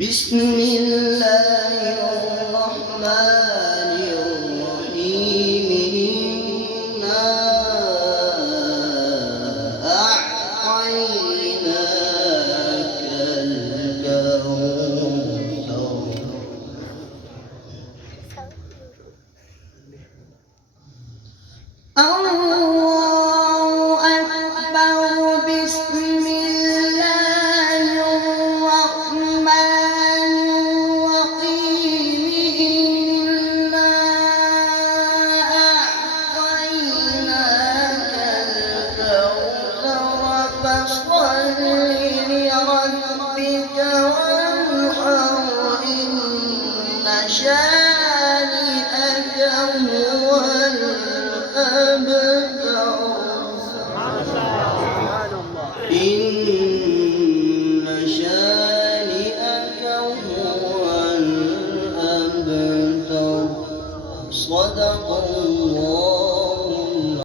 بسم الله الرحمن الرحيم إنا أعطيناك الكوثر الله أكبر. بسم الله الرحمن الرحيم إنا أعطيناك الكوثر فصل لربك وانحر إن شانئك هو الأبتر. إن شانئك هو الأبتر. صدق الله.